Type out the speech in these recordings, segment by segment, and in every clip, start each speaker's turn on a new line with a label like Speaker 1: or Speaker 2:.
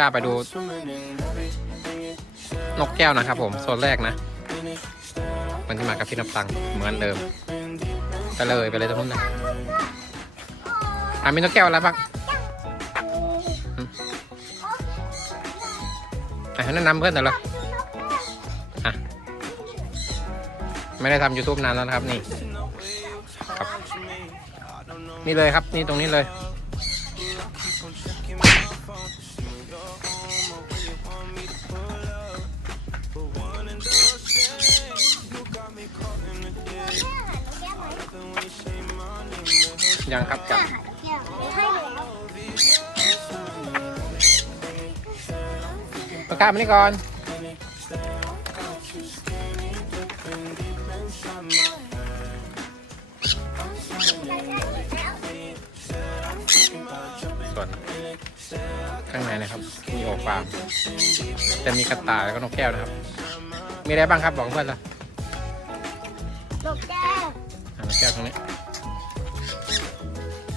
Speaker 1: กล้าไปดูนกแก้วนะครับผมโซนแรกนะมันที่มากับพี่น้ำตังเหมือนเดิมไปเลยไปเลยตรงนู้นนะอะมีนกแก้วอะไรบ้างอะแนะนำเพื่อนหน่อยเหรออะไม่ได้ทำ YouTube นานแล้วนะครับนี่ครับนี่เลยครับนี่ตรงนี้เลย ยังครับจับ
Speaker 2: ให้เลย
Speaker 1: ประกาศมานี่ก่อน ส่วน ข้างในนะครับ มีโอฟาร์มจะมีกระต่ายแล้วก็นกแก้วนะครับ มีอะไรบ้างครับบอกเพื่อนละ
Speaker 2: นกแก้ว
Speaker 1: อะนกแก้วตรงนี้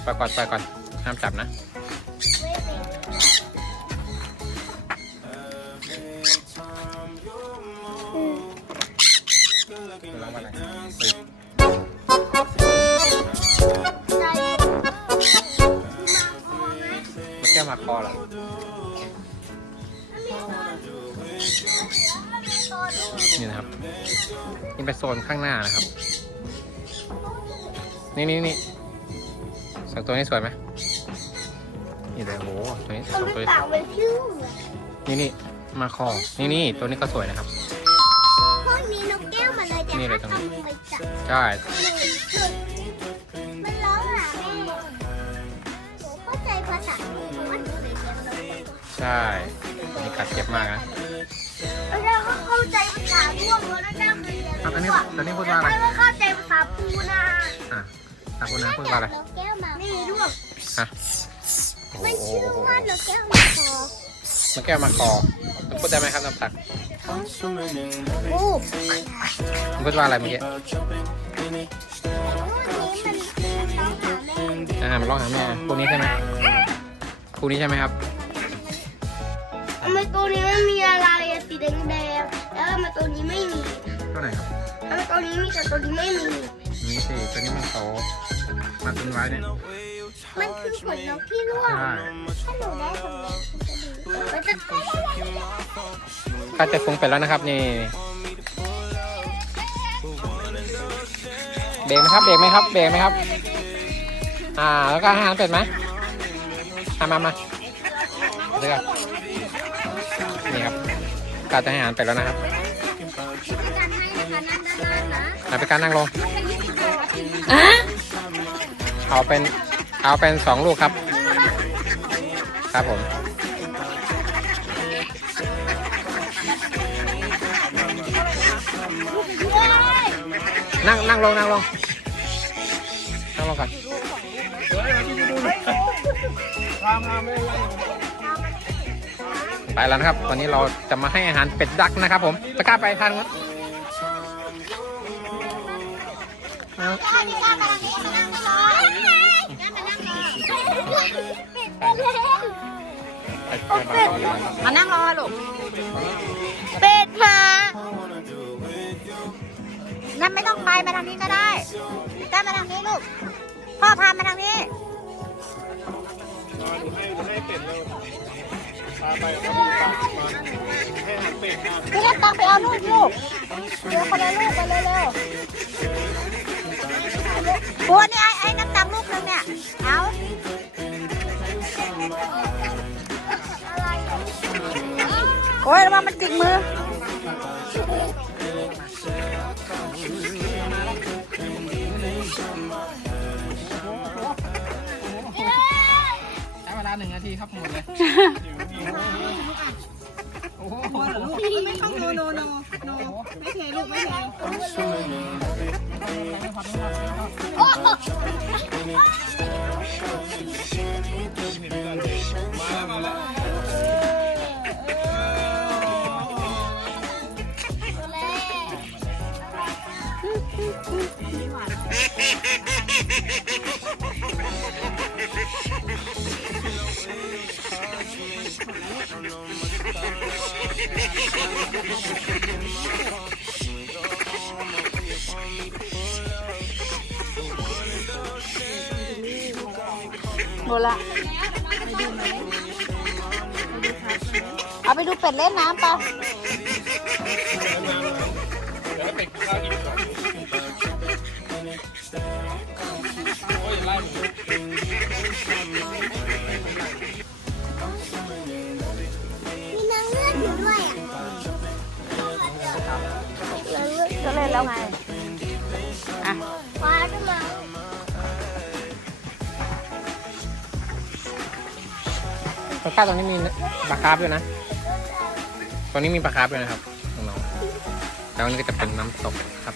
Speaker 1: ไปก่อนไปก่อนห้ามจับนะ
Speaker 2: น
Speaker 1: กแก้วมาคอเหรอนี่นะครับ นี่เป็นโซนข้างหน้านะครับ นี่นี่นี่สองตัวนี้สวยไหมนี่เลยโหตัวนี้ส
Speaker 2: มัน
Speaker 1: อง
Speaker 2: ไม่
Speaker 1: ตัวนี้
Speaker 2: ต่างเป็นชื่อ
Speaker 1: นี่นี่มาคอ นี่นี่ตัวนี้ก็สวยนะครับ
Speaker 2: พวกนี้นกแก้วมาเลยแต่
Speaker 1: นี่เลยตร
Speaker 2: ถ้าง
Speaker 1: นี้
Speaker 2: ทำไปจับ
Speaker 1: ใช่
Speaker 2: ใช่
Speaker 1: นี่กัดเจ็บมากนะ
Speaker 2: แล้วก็เข้าใจภาษาร่วมแล้วนะเคยเรียน
Speaker 1: อะตอนนี้ตอนนี้พูดว่าอะไร
Speaker 2: แล้วก็เข้าใจภาษาปูนะ
Speaker 1: อะตาคุณนาพูดว่าอะไร
Speaker 2: นกแก้วมานี่ร่วม
Speaker 1: ฮะโอ้
Speaker 2: มัน
Speaker 1: โห
Speaker 2: ชื่อว่านกแก้วมาคอ น
Speaker 1: กแก้วมาคอมันพูดได้ไหมครับน้ำตัก
Speaker 2: โอ้
Speaker 1: มันพูดว่าอะไรเมื่อกี้
Speaker 2: พวกนี้มันมันร้องหาแม่
Speaker 1: อ่ามันร้องหาแม่พวกนี้ใช่ไหมพวกนี้ใช่ไหมครับ
Speaker 2: ทำไมตัวนี้ไม่มีอะไรอะสีแดงแดงๆแล้วทำไมตัวนี้ไม่มี
Speaker 1: เท่าไหร่ครับ
Speaker 2: ทำไมตัวนี้มีแต่ตัวนี้ไม่มี
Speaker 1: นี่สิตัวนี้มันโตมาต้นไว้เนี่ย
Speaker 2: มันคือขนนกที่ร่วง
Speaker 1: ใช่
Speaker 2: ถ้าหนูได้ขนนกมันจะดีมันจะ
Speaker 1: ข้าจะคงไปแล้วนะครับนี่เบรกไหมครับเบรกไหมครับเบรกไหมครับ อ่าแล้วก็อาหารเป็ดไหมอ่ามามาเดี๋ยวก่อนนี่ครับ การจะให้อาหารเป็ดแล้วนะครับ
Speaker 2: การให้นะคะนั่นด้านล่างนะ
Speaker 1: เอาไปการนั่งลง
Speaker 2: อะ
Speaker 1: เอาเป็นเอาเป็นสองลูกครับ ครับผมนั่งนั่งลงนั่งลงนั่งลงก่อน ไปแล้วนะครับ ตอนนี้เราจะมาให้อาหารเป็ดดักนะครับ ผมตะกร้าไปทางนู้นเอา
Speaker 2: ได้ที่กล้ามานั่งรอา
Speaker 1: เป็ด
Speaker 3: มานั่งรอลูก
Speaker 2: เป็ดมา
Speaker 3: นั่นไม่ต้องไปมาทางนี้ก็ได้ได้มาทางนี้ลูก พ่อพามาทางนี้ พี่เล็กตังไปเอาลูกลูกเดี๋ยวคนละลูกไปเร็วๆบัวนี่ไอ้ไอ้น้ำตังลูกนึงเนี่ย เอาโอ้ยระวังมันจิกมือ
Speaker 1: ใช้เวลาหนึ่งนาทีครับหมดเลย โอ้โห
Speaker 3: ไม่ต้องโนโนโนโนไม่เทลูกไม่เท
Speaker 1: เห
Speaker 3: มดละเอาไปดูเป็ดเล่นน้ำปะ
Speaker 2: มี
Speaker 3: แล้วไง อะ
Speaker 2: ฟ้าขึ้นมา
Speaker 1: ตรงข้าตรงนี้มีปลาคาร์ฟด้วยนะ ตรงนี้มีปลาคาร์ฟด้วยนะครับน้องๆแล้วนี่ก็จะเป็นน้ำตกครับ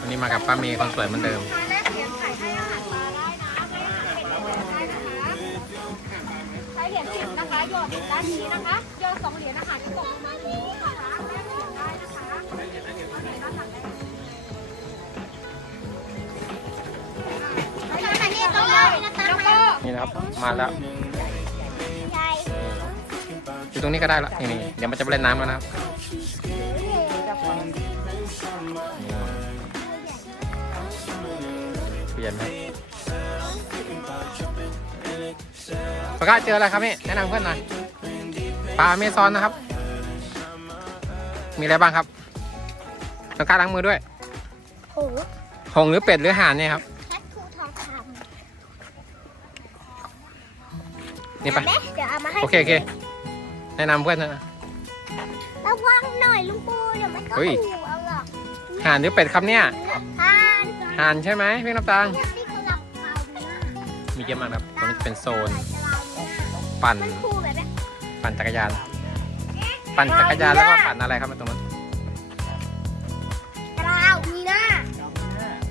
Speaker 1: วันนี้มากับป้าเมย์คนสวยเหมือนเดิม
Speaker 3: เหรียญสิบนะคะหยอดด้านนี้นะคะหยอดสองเหรียญนะคะที่ตกลงมานี้นะคะได้นะคะแล้วก็
Speaker 1: นี่นะครับ มาแล้ว อยู่ตรงนี้ก็ได้ละนี่นี่เดี๋ยวมันจะไปเล่นน้ำแล้วนะครับเปลี่ยนไหม ปากกาเจออะไรครับพี่แนะนำเพื่อนหน่อยปลาเมซอนนะครับ มีอะไรบ้างครับปากกาล้างมือด้วย
Speaker 2: โอ้โห
Speaker 1: หงส์หรือเป็ดหรือห่านเนี่ยครับ
Speaker 2: แคททูทองค
Speaker 1: นี่ำไป
Speaker 2: แม่เดี๋ยวเอามาให้
Speaker 1: โอเคโอเคแนะนำเพื่อนนะ
Speaker 2: ระวังหน่อยลุงปูเดี๋ยวมันก็
Speaker 1: เฮ้ย
Speaker 2: หูเอาหรอก
Speaker 1: ห่านหรือเป็ดครับเนี่ย
Speaker 2: ทาน
Speaker 1: ห่านใช่ไหมพี่น้ำตาล
Speaker 2: เนี่ยนี่คือเราเอาเนื้อ
Speaker 1: มีเยอะมากครับตรงนี้จะเป็นโซน
Speaker 2: ใส่จะเราเนื้อ
Speaker 1: ปั่น
Speaker 2: มันคู่แบบเนี้ย
Speaker 1: ปั่นจักรยาน ปั่นจักรยานแล้วก็ปั่นอะไรครับตรงนั้น
Speaker 2: กราวมีหน้า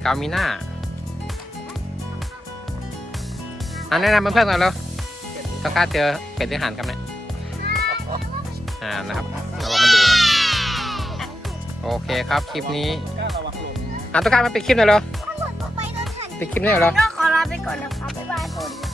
Speaker 2: กา
Speaker 1: มิน่าอันแนะนำเพื่อนๆหน่อยเร็วต้องกล้าเจอเป็ดหรือห่านครับเนี่ยห่านนะครับเราลองมาดูนะโอเคครับคลิปนี้อะต้องกล้ามาปิดคลิปหน่อยเร็ว
Speaker 2: ถ้าหล่นลงไปโดนหัน
Speaker 1: ปิดคลิปหน่อยเร็ว
Speaker 2: ก็ขอลาไปก่อนนะครับบ๊ายบายสวัสดี